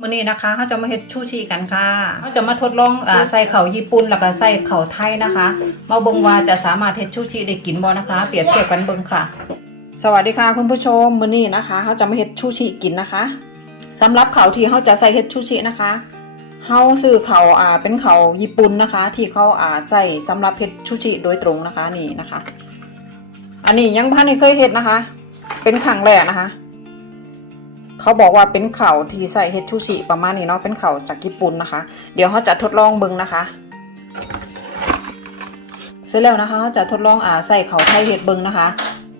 มื้อนี้นะคะเขาจะมาเฮ็ดชูชีกันค่ะเขาจะมาทดลองอใส่เข่าญี่ปุ่นแล้วก็ใส่เข่าไทยนะคะ มาเบิ่งว่าจะสามารถเฮ็ดชูชีได้กินบ่นะคะ เปรียบเทียบกันเบิ่งค่ะ สวัสดีค่ะคุณผู้ชมมื้อนี้นะคะเขาจะมาเฮ็ดชูชีกินนะคะสำหรับเข่าที่เขาจะใส่เฮ็ดชูชีนะคะเฮาซื้อเข่าอ่าเป็นเข่าญี่ปุ่นนะคะ ที่เขาอ่าใส่สำหรับเฮ็ดชูชีโดยตรงนะคะนี่นะคะ อันนี้ยังพันไม่เคยเฮ็ดนะคะ เป็นครั้งแรกนะคะ เขาบอกว่าเป็นเข่าที่ใส่เฮดชูชิประมาณนี้เนาะเป็นเข่าจากญี่ปุ่นนะคะ เดี๋ยวเขาจะทดลองเบิ่งนะคะเสร็จแล้วนะคะเขาจะทดลองอ่าใส่เข่าไทยเฮ็ดเบิ่งนะคะ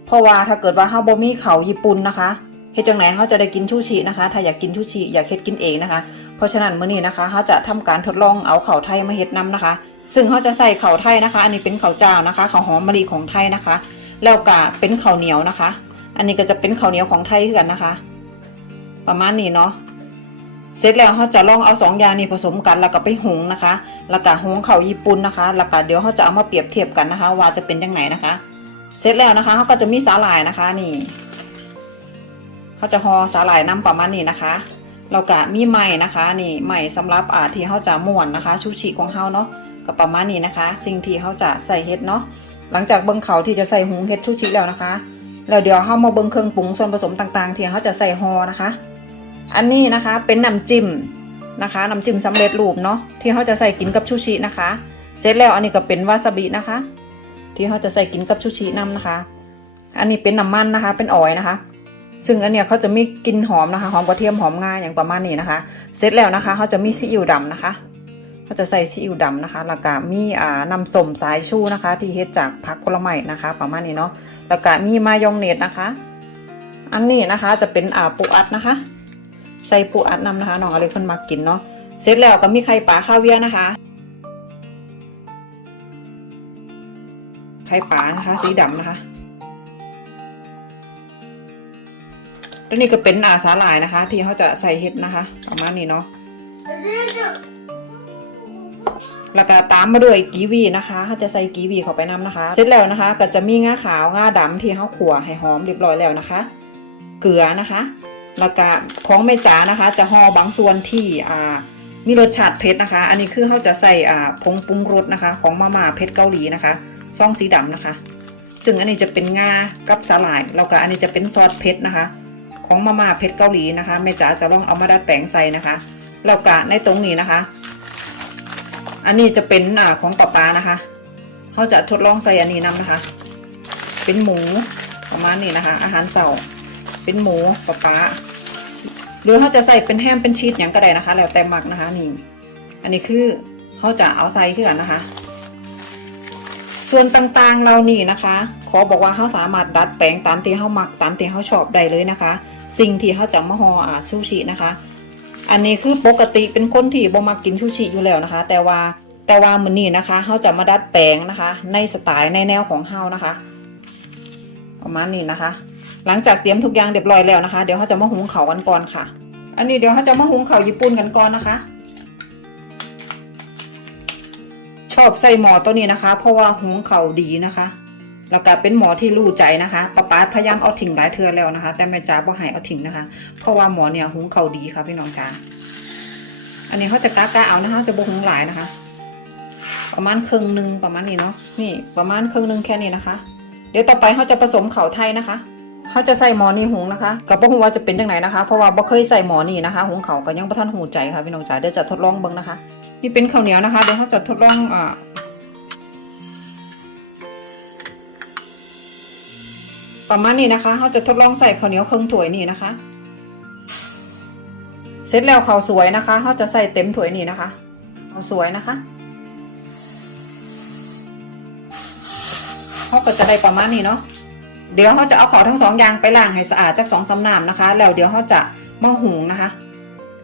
เพราะว่าถ้าเกิดว่าเฮาบ่มีเข่าญี่ปุ่นนะคะเฮ็ดจังไหนเขาจะได้กินชูชินะคะ ถ้าอยากกินชูชิอยากเฮ็ดกินเองนะคะ เพราะฉะนั้นมื้อนี้นะคะเขาจะทำการทดลองเอาเข่าไทยมาเฮ็ดนํนะคะ ซึ่งเขาจะใส่เข่าไทยนะคะ อันนี้เป็นเข่าเจ้านะคะเข่าหอมมะลิของไทยนะคะ แล้วก็เป็นเข่าเหนียวนะคะ อันนี้ก็จะเป็นเข่าเหนียวของไทยคือกันนะคะ ประมาณนี้เนาะเสร็จแล้วเขาจะลองเอาสองอย่างนี้ผสมกันแล้วก็ไปหุงนะคะ แล้วก็หุงเขาญี่ปุ่นนะคะ แล้วก็เดี๋ยวเขาจะเอามาเปรียบเทียบกันนะคะ ว่าจะเป็นยังไงนะคะ เสร็จแล้วนะคะเขาก็จะมีสาหร่ายนะคะนี่เขาจะห่อสาหร่ายน้ำประมาณนี้นะคะแล้วก็มีไหมนะคะนี่ไหมสำหรับอาที่เขาจะม้วนนะคะ ชูชีของเขาเนาะก็ประมาณนี้นะคะ สิ่งที่เขาจะใส่เฮ็ดเนาะหลังจากเบิ้งเขาที่จะใส่หุงเฮ็ดชูชีแล้วนะคะ แล้วเดี๋ยวเขามาเบิ้งเครื่องปรุงส่วนผสมต่างๆ ที่เขาจะใส่ห่อนะคะ อันนี้นะคะเป็นน้ำจิ้มนะคะน้ำจิ้มสำเร็จรูปเนาะที่เขาจะใส่กินกับชูชีนะคะ เสร็จแล้วอันนี้ก็เป็นวาซาบินะคะ ที่เขาจะใส่กินกับชูชีน้ำนะคะ อันนี้เป็นน้ำมันนะคะ เป็นออยนะคะ ซึ่งอันเนี้ยเขาจะมีกลิ่นหอมนะคะหอมกระเทียมหอมงาอย่างประมาณนี้นะคะ เสร็จแล้วนะคะเขาจะมีซีอิ๊วดำนะคะเขาจะใส่ซีอิ๊วดำนะคะแล้วก็มีอ่าน้ำส้มสายชูนะคะ ที่เฮ็ดจากผักผลไม้นะคะ ประมาณนี้เนาะแล้วก็มีมายองเนสนะคะ อันนี้นะคะจะเป็นอ่าปูอัดนะคะ ใส่ปูอัดนำนะคะน้องอะไรคนมากินเนาะเสร็จแล้วก็มีไข่ปลาข้าวเวียนะคะ ไข่ปลานะคะ สีดำนะคะตัวนี้ก็เป็นอาสาหร่ายนะคะ ที่เขาจะใส่เห็ดนะคะประมาณนี้เนาะแล้วก็ตามมาด้วยกีวีนะคะเขาจะใส่กีวีเข้าไปนำนะคะ เสร็จแล้วนะคะ ก็จะมีงาขาวงาดำที่เขาขั่วให้หอมเรียบร้อยแล้วนะคะ เกลือนะคะ แล้วก็ของเมจ๋านะคะ จะห่อบางส่วนที่อ่ามีรสชาติเผ็ดนะคะ อันนี้คือเขาจะใส่อ่าผงปรุงรสนะคะ ของมาม่าเผ็ดเกาหลีนะคะ ซองสีดำนะคะ ซึ่งอันนี้จะเป็นงากับสาหร่าย แล้วก็อันนี้จะเป็นซอสเผ็ดนะคะ ของมาม่าเผ็ดเกาหลีนะคะเมจ๋าจะลองเอามาดัดแปลงใส่นะคะ แล้วก็ในตรงนี้นะคะ อันนี้จะเป็นอ่าของปลาปลานะคะเขาจะทดลองใส่อันนี้นำนะคะ เป็นหมูประมาณนี้นะคะ อาหารเสาร์เป็นหมูปลาปลา หรือเขาจะใส่เป็นแฮมเป็นชีสอย่างก็ได้นะคะ แล้วแต่หมักนะคะนี่อันนี้คือเขาจะเอาใส่ขึ้นนะคะ ส่วนต่างๆเรานี่นะคะ ขอบอกว่าเขาสามารถดัดแปลงตามที่เขามักตามที่เขาชอบได้เลยนะคะ สิ่งที่เขาจะมาห่ออาซูชินะคะ อันนี้คือปกติเป็นคนที่บ่มากินซูชิอยู่แล้วนะคะ แต่ว่าแต่ว่ามือนี้นะคะเขาจะมาดัดแปลงนะคะ ในสไตล์ในแนวของเฮานะคะ ประมาณนี้นะคะ หลังจากเตรียมทุกอย่างเรียบร้อยแล้วนะคะ เดี๋ยวเขาจะมาหุงเขากันก่อนค่ะ อันนี้เดี๋ยวเขาจะมาหุงเขาญี่ปุ่นกันก่อนนะคะ ชอบใส่หมอตัวนี้นะคะ เพราะว่าหุงเขาดีนะคะแล้วก็เป็นหมอที่รู้ใจนะคะป้าป้าพยายามเอาถิ่งหลายเทือแล้วนะคะ แต่แม่จ๋าบ่ให้เอาถิ่งนะคะ เพราะว่าหมอเนี่ยหุงเขาดีค่ะพี่น้องจ๋าอันนี้เขาจะกะกะเอานะคะจะบ่หุงหลายนะคะ ประมาณครึ่งหนึ่งประมาณนี้เนาะนี่ประมาณครึ่งหนึ่งแค่นี้นะคะ เดี๋ยวต่อไปเขาจะผสมเข่าไทยนะคะ เขาจะใส่หมอนี่หุงนะคะกับบ่ฮู้ว่าจะเป็นยังไงนะคะ เพราะว่าบ่เคยใส่หมอนี่นะคะหุงเขาก็ยังบ่ทันหูใจค่ะพี่น้องจ๋าเดี๋ยวจะทดลองเบิ่งนะคะ นี่เป็นข้าวเหนียวนะคะเดี๋ยวเขาจะทดลองอ่าประมาณนี้นะคะเขาจะทดลองใส่ข้าวเหนียวครึ่งถ้วยนี่นะคะ เสร็จแล้วข้าวสวยนะคะเขาจะใส่เต็มถ้วยนี่นะคะข้าวสวยนะคะเขาก็จะได้ประมาณนี้เนาะ เดี๋ยวเขาจะเอาขอทั้งสองอย่างไปล้างให้สะอาดจากสองสำน้ำนะคะ แล้วเดี๋ยวเขาจะมาหุงนะคะ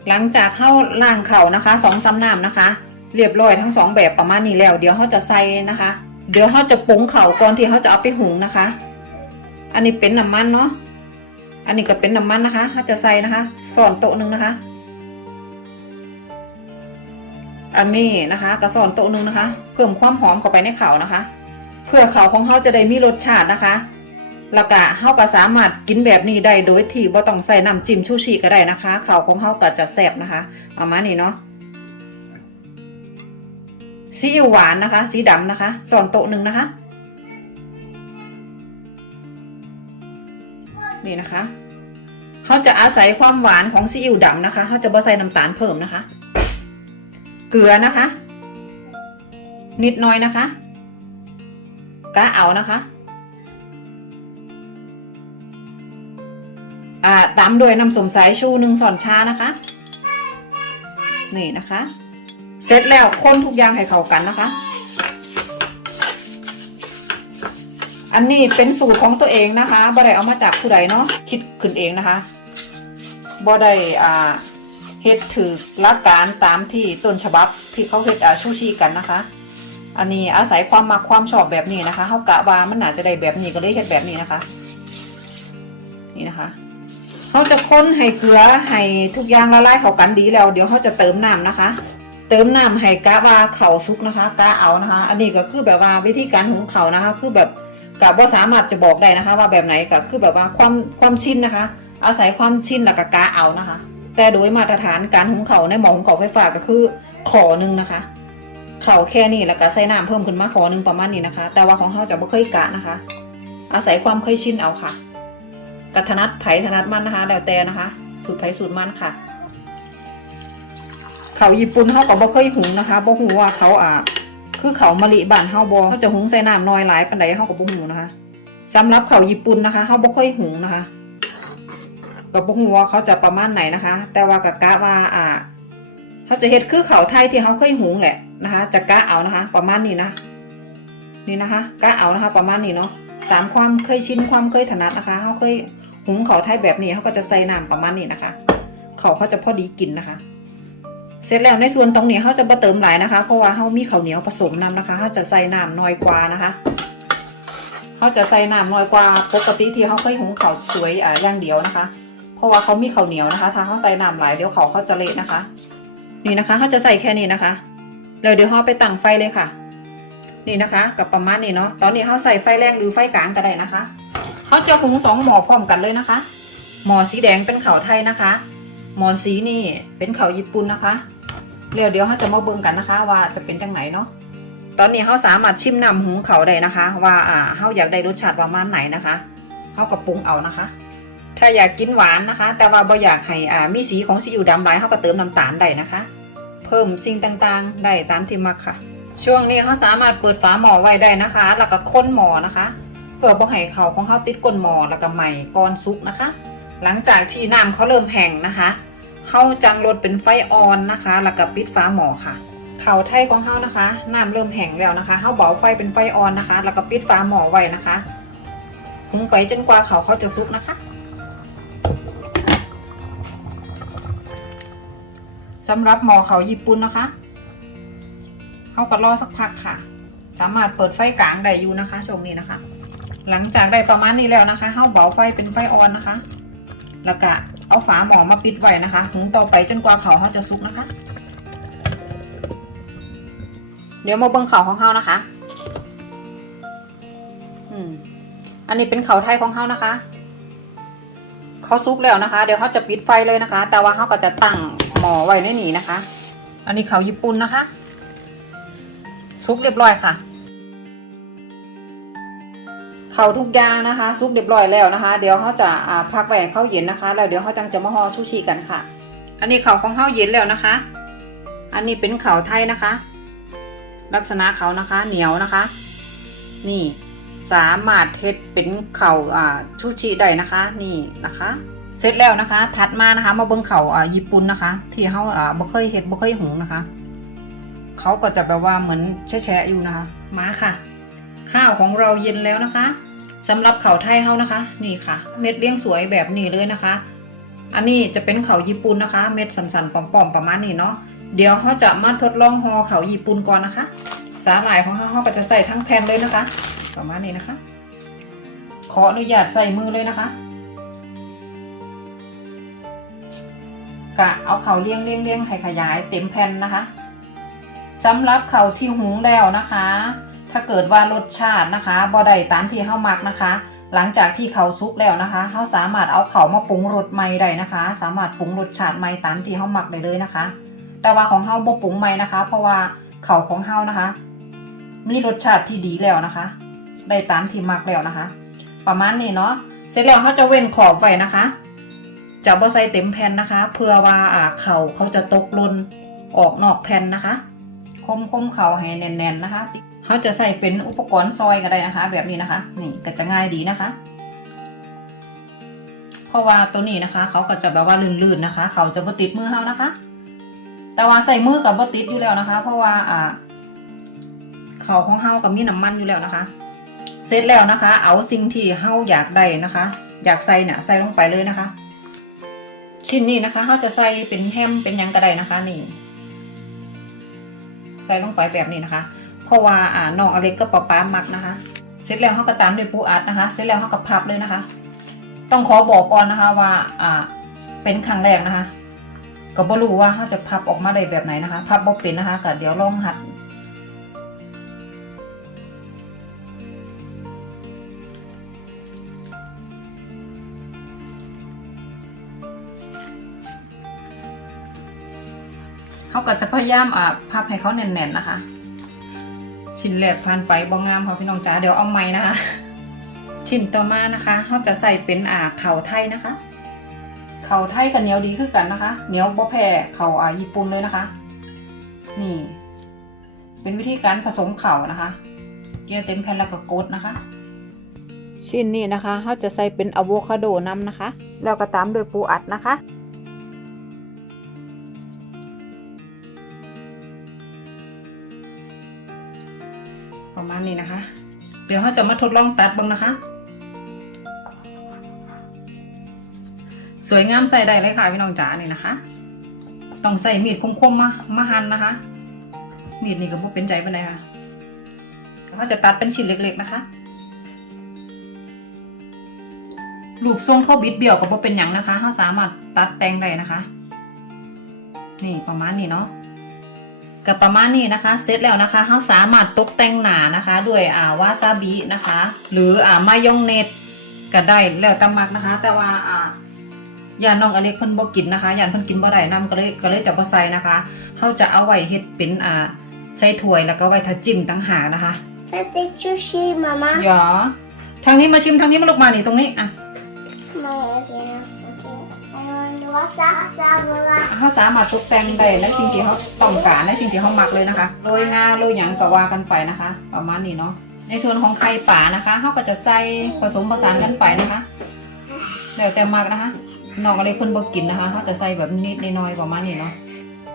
หลังจากเข้าล้างเข่านะคะสองสำน้ำนะคะ เรียบร้อยทั้งสองแบบประมาณนี้แล้ว เดี๋ยวเขาจะใส่นะคะ เดี๋ยวเขาจะปรุงเข่าก่อนที่เขาจะเอาไปหุงนะคะ อันนี้เป็นน้ำมันเนาะอันนี้ก็เป็นน้ำมันนะคะเขาจะใส่นะคะส่อนโต๊ะหนึ่งนะคะ อันนี้นะคะกระสอนโต๊ะหนึ่งนะคะ เพิ่มความหอมเข้าไปในเข่านะคะ เพื่อเข่าของเขาจะได้มีรสชาตินะคะ แล้วก็เฮาก็สามารถกินแบบนี้ได้โดยที่บ่ต้องใส่น้ำจิ้มชูชีก็ได้นะคะข้าวของเฮาก็จะแซ่บนะคะประมาณนี้เนาะซีอิ๊วหวานนะคะ สีดำนะคะสอนโต๊ะหนึ่งนะคะ นี่นะคะเขาจะอาศัยความหวานของซีอิ๊วดำนะคะเขาจะบ่ใส่น้ำตาลเพิ่มนะคะ เกลือนะคะ นิดน้อยนะคะกะเอานะคะ อ่าตามด้วยน้ำสมสายชูหนึ่งส่อนชานะคะ นี่นะคะ เสร็จแล้วคนทุกอย่างให้เข้ากันนะคะ อันนี้เป็นสูตรของตัวเองนะคะบ่ได้เอามาจากผู้ใดเนาะคิดขึ้นเองนะคะบ่ได้อ่าเฮ็ดถือหลักการตามที่ต้นฉบับที่เขาเฮ็ดอ่าชูชีกันนะคะ อันนี้อาศัยความมักความชอบแบบนี้นะคะเขากะว่ามันน่าจะได้แบบนี้ก็เลยเฮ็ดแบบนี้นะคะ นี่นะคะ เขาจะค้นให้เกลือให้ทุกอย่างละลายเข้ากันดีแล้ว เดี๋ยวเขาจะเติมน้ำนะคะ เติมน้ำให้กะว่าเข่าซุกนะคะกะเอานะคะ อันนี้ก็คือแบบว่าวิธีการหุงเขานะคะ คือแบบกะว่าสามารถจะบอกได้นะคะ ว่าแบบไหนก็คือแบบว่าความความชินนะคะ อาศัยความชินแล้วก็กะเอานะคะ แต่โดยมาตรฐานการหุงเขาในหม้อหุงเขาวไฟฟ้าก็คือขอหนึ่งนะคะเข่าแค่นี้แล้วก็ใส่น้ำเพิ่มขึ้นมาขอหนึ่งประมาณนี้นะคะ แต่ว่าของเขาจะไม่เคยกะนะคะ อาศัยความเคยชินเอาค่ะ กระถนัดไผ่ถนัดมันนะคะแล้วแต่นะคะ สูตรไผ่สูตรมันค่ะเขาญี่ปุ่นเขาก็บ่เคยหุงนะคะบ่ฮู้ว่าเขาอ่าคือเขามะลิบานเฮาบ่เขาจะหุงใส่น้ำน้อยหลายปานใดเฮาก็บ่ฮู้นะคะสำหรับเขาญี่ปุ่นนะคะเฮาบ่เคยหุงนะคะก็บ่ฮู้ว่าเขาจะประมาณไหนนะคะ แต่ว่ากะกะว่าอ่าเขาจะเฮ็ดคือเขาไทยที่เขาเคยหุงแหละนะคะ จะกะเอานะคะ ประมาณนี้นะนี่นะคะกะเอานะคะ ประมาณนี้เนาะตามความเคยชินความเคยถนัดนะคะเขาเคย หุงเขาไทยแบบนี้เขาก็จะใส่น้ำประมาณนี้นะคะ เขาเขาจะพอดีกินนะคะ เสร็จแล้วในส่วนตรงนี้เขาจะมาเติมหลายนะคะ เพราะว่าเขามีข้าวเหนียวผสมน้ำนะคะเขาจะใส่น้ำน้อยกว่านะคะเขาจะใส่น้ำน้อยกว่าปกติที่เขาเคยหุงข้าวสวยอ่าอย่างเดียวนะคะ เพราะว่าเขามีข้าวเหนียวนะคะถ้าเขาใส่น้ำหลายเดี๋ยวเขาเขาจะเละนะคะ นี่นะคะเขาจะใส่แค่นี้นะคะแล้วเดี๋ยวเขาไปตั้งไฟเลยค่ะ นี่นะคะ กับประมาณนี้เนาะตอนนี้เขาใส่ไฟแรงหรือไฟกลางก็ได้นะคะ เขาจะหุงสองหม้อพร้อมกันเลยนะคะ หม้อสีแดงเป็นข้าวไทยนะคะ หมอนสีนี่เป็นเขาวญี่ปุ่นนะคะเดี๋ยวเดี๋ยวเขาจะมาเบิ่งกันนะคะ ว่าจะเป็นจังไหนเนาะตอนนี้เขาสามารถชิมน้ำหุงเขาได้นะคะ ว่าอ่าเขาอยากได้รสชาติประมาณไหนนะคะเขาก็ปรุงเอานะคะ ถ้าอยากกินหวานนะคะ แต่ว่าบ่อยากให้อ่ามีสีของซีอิ๊วดำหลายเขาก็เติมน้ำตาลได้นะคะ เพิ่มสิ่งต่างๆได้ตามที่มักค่ะ ช่วงนี้เขาสามารถเปิดฝาหม้อไว้ได้นะคะ แล้วก็ค้นหม้อนะคะ เพื่อบ่ให้เขาของเขาติดก้นหม้อแล้วก็ใหม่ก่อนสุกนะคะ หลังจากที่น้ำเขาเริ่มแห้งนะคะเฮาจังลดเป็นไฟอ่อนนะคะ แล้วก็ปิดฝาหม้อค่ะเข้าไทยของเฮานะคะน้ำเริ่มแห้งแล้วนะคะเฮาเบาไฟเป็นไฟอ่อนนะคะ แล้วก็ปิดฝาหม้อไว้นะคะหุงไปจนกว่าเขาเขาจะสุกนะคะสำหรับหม้อเขาญี่ปุ่นนะคะเฮาก็รอสักพักค่ะ สามารถเปิดไฟกลางได้อยู่นะคะช่วงนี้นะคะ หลังจากได้ประมาณนี้แล้วนะคะเฮาเบาไฟเป็นไฟอ่อนนะคะ แล้วก็เอาฝาหม้อมาปิดไว้นะคะ หุงต่อไปจนกว่าเขาเขาจะสุกนะคะ เดี๋ยวมาเบิ่งเขาของเขานะคะอืมอันนี้เป็นเขาไทยของเขานะคะ เขาสุกแล้วนะคะ เดี๋ยวเขาจะปิดไฟเลยนะคะ แต่ว่าเขาก็จะตั้งหม้อไว้ในนี้นะคะ อันนี้เขาญี่ปุ่นนะคะสุกเรียบร้อยค่ะ เขาทุกอย่างนะคะซุปเรียบร้อยแล้วนะคะ เดี๋ยวเขาจะาพักไว้ให้เขาเย็นนะคะแล้วเดี๋ยวเขาจังจะมาห่อชูชีกันค่ะ อันนี้เขาของเขาเย็นแล้วนะคะ อันนี้เป็นเขาไทยนะคะ ลักษณะเขานะคะ เหนียวนะคะ นี่สามารถเฮ็ดเป็นเขา่าชูชีได้นะคะ นี่นะคะ เสร็จแล้วนะคะ ถัดมานะคะ มาเบิ่งเขา่าญี่ปุ่นนะคะ ที่เขาอ่าบ่เคยเฮ็ดบ่เคยหุงนะคะเขาก็จะแบบว่าเหมือนแฉะอยู่นะคะ มาค่ะ ข้าวของเราเย็นแล้วนะคะสำหรับเข่าไทยเฮานะคะ นี่ค่ะ เม็ดเลี้ยงสวยแบบนี้เลยนะคะ อันนี้จะเป็นเขาญี่ปุ่นนะคะ เม็ดสันๆปอมๆประมาณนี้เนาะเดี๋ยวเขาจะมาทดลองห่อเขาญี่ปุ่นก่อนนะคะ สาหร่ายของเขาเขาก็จะใส่ทั้งแผ่นเลยนะคะ ประมาณนี้นะคะ ขออนุญาตใส่มือเลยนะคะกะเอาเข่าเลี้ยงเลี้ยงเลี้ยงให้ขยายเต็มแผ่นนะคะสำหรับเข่าที่หุงแล้วนะคะ ถ้าเกิดว่ารสชาตินะคะบ่ได้ตามที่เฮามักนะคะ หลังจากที่เขาซุกแล้วนะคะเขาสามารถเอาเขามาปรุงรสใหม่ได้นะคะ สามารถปรุงรสชาติใหม่ตามที่เขามักได้เลยนะคะ แต่ว่าของเฮาบ่ปรุงใหม่นะคะ เพราะว่าเขาของเฮานะคะ มีรสชาติที่ดีแล้วนะคะ ได้ตามที่หมักแล้วนะคะ ประมาณนี้เนาะเสร็จแล้วเขาจะเว้นขอบไว้นะคะจะบ่ใส่เต็มแผ่นนะคะ เพื่อว่าอ่าเขาเขาจะตกหล่นออกนอกแผ่นนะคะ คมคมเขาให้แน่นๆนะคะ เขาจะใส่เป็นอุปกรณ์ซอยก็ได้นะคะ แบบนี้นะคะ นี่ก็จะง่ายดีนะคะ เพราะว่าตัวนี้นะคะ เขาก็จะแบบว่าลื่นๆนะคะ เขาจะบติดมือเฮานะคะ แต่ว่าใส่มือกับบติดอยู่แล้วนะคะ เพราะว่าอ่าเขาของเฮากับมีน้ำมันอยู่แล้วนะคะ เสร็จแล้วนะคะ เอาสิ่งที่เฮาอยากได้นะคะ อยากใส่เนี่ยใส่ลงไปเลยนะคะ ชิ้นนี้นะคะเฮาจะใส่เป็นแฮมเป็นยังก็ได้นะคะนี่ ใส่ลงไปแบบนี้นะคะ เพราะว่าอ่าน้องอเล็กก็ป๊าป๊ามักนะคะ เสร็จแล้วเฮาก็ตามด้วยปูอัดนะคะ เสร็จแล้วเฮาก็พับเลยนะคะ ต้องขอบอกก่อนนะคะว่าอ่าเป็นครั้งแรกนะคะก็บ่รู้ว่าเฮาจะพับออกมาได้แบบไหนนะคะ พับบ่เป็นนะคะก็เดี๋ยวลองหัดเขาก็จะพยายามอ่าพับให้เขาแน่นๆนะคะ ชิ้นแรกผ่านไปบ่งามค่ะพี่น้องจ๋าเดี๋ยวเอาใหม่นะคะชิ้นต่อมานะคะเขาจะใส่เป็นอ่าเข่าไทยนะคะ เข่าไทยกับเหนียวดีคือกันนะคะเหนียวบ่แพ้เข่าอ่าญี่ปุ่นเลยนะคะ นี่ เป็นวิธีการผสมเข่านะคะเกลี่ยเต็มแผ่นแล้วก็กดนะคะ ชิ้นนี้นะคะเขาจะใส่เป็นอะโวคาโดน้ำนะคะ แล้วก็ตามด้วยปูอัดนะคะ ประมาณนี้นะคะ เดี๋ยวเขาจะมาทดลองตัดบ้างนะคะ สวยงามใส่ได้เลยค่ะพี่น้องจ๋านี่นะคะ ต้องใส่มีดคมๆมามาหั่นนะคะ มีดนี่ก็พวกเป็นใจไปเลยค่ะเขาจะตัดเป็นชิ้นเล็กๆนะคะรูปทรงเข้าบิดเบี้ยวกับว่เป็นอย่างนะคะเขาสามารถตัดแต่งได้นะคะ นี่ประมาณนี้เนาะ กับประมาณนี้นะคะเสร็จแล้วนะคะเขาสามารถตกแต่งหนานะคะ ด้วยอ่าวาซาบินะคะ หรืออ่ามายองเนสก็ได้แล้วแตมักนะคะ แต่ว่าอ่ายานน้องอเล็กเพิ่นบ่กินนะคะยานเพิ่นกินบ่ได้นํก็เลยก็เลยจะบ่ใส่นะคะเขาจะเอาไว้เฮ็ดเป็นอ่าใส่ถ้วยแล้วก็ไว้ทาจิ้มต่างหากนะคะ Fast eat sushi, Mama. หยอทางนี้มาชิมทางนี้มาลูกมานี่ตรงนี้อะ Mama, yeah, okay. เขาสามารถตกแต่งได้ในสิ่งที่เขาต้องการในสิ่งที่เขามักเลยนะคะโรยงาโรยหยังก็ว่ากันไปนะคะ ประมาณนี้เนาะในส่วนของไข่ป่านะคะเขาก็จะใส่ผสมผสานกันไปนะคะแล้วแต่มักนะคะน้องอะไรเพิ่นบ่กินนะคะเขาจะใส่แบบนิดน้อยๆประมาณนี้เนาะ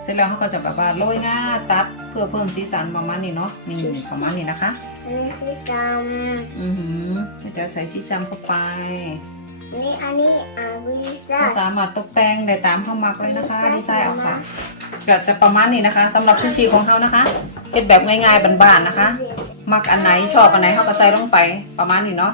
เสร็จแล้วเขาก็จะแบบว่าโรยงาตัดเพื่อเพิ่มสีสันประมาณนี้เนาะนี่ประมาณนี้นะคะ Ini hitam. อือหือจะใส่ชีจำเข้าไป Ini ani ah ก็ bisa. สามารถตกแต่งได้ตามเข้ามักเลยนะคะดีไซน์เอาค่ะก็จะประมาณนี้นะคะสำหรับซูชิของเขานะคะเป็นแบบง่ายๆบ้านๆนะคะ มักอันไหนชอบอันไหนเขาก็ใส่ลงไปประมาณนี้เนาะ